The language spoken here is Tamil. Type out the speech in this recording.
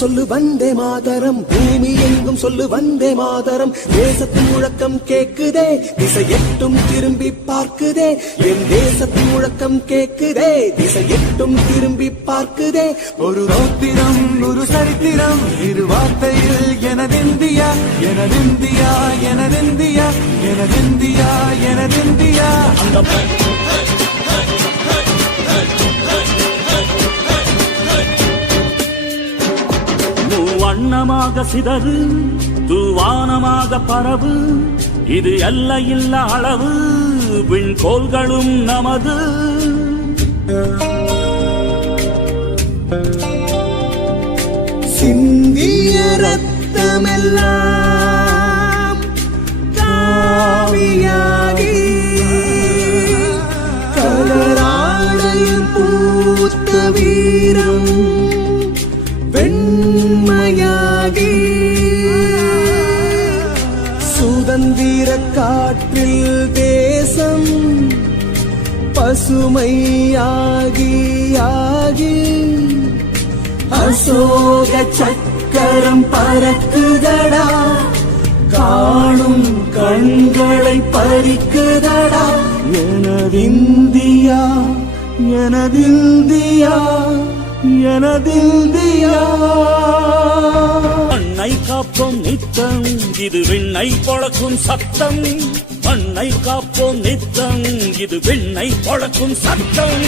சொல்லு வந்தே மாதரம், பூமி எங்கும் சொல்லு வந்தே மாதரம். தேசத்தின் முழக்கம் கேக்குதே, திசை எட்டும் திரும்பி பார்க்குதே. என் தேசத்தின் முழக்கம் கேக்குதே, திசை எட்டும் திரும்பி பார்க்குதே. ஒரு ரௌத்திரம் ஒரு சரித்திரம், இரு வார்த்தையில் எனதிந்தியா எனதிந்தியா எனதிந்தியா எனதிந்தியா எனதிந்தியா. வண்ணமாக சிதறு, தூவானமாக பரவு. இது எல்லையில்லா அளவு, விண்கோள்களும் நமது. சிந்திய ரத்தமெல்லாம் காவியாகி, கலராடையில் பூத்த வீரம் வெண்மையாகி, சுதந்திர காற்றில் தேசம் பசுமையாகி ஆகி, அசோக சக்கரம் பறக்குதடா, காணும் கண்களை பறிக்குதடா. எனதிந்தியா எனதிந்தியா எனதிந்தியா. மண்ணை காப்போம் நித்தம், இது விண்ணை பொழக்கும் சத்தம். மண்ணை காப்போம் நித்தம், இது விண்ணை பொழக்கும் சத்தம்.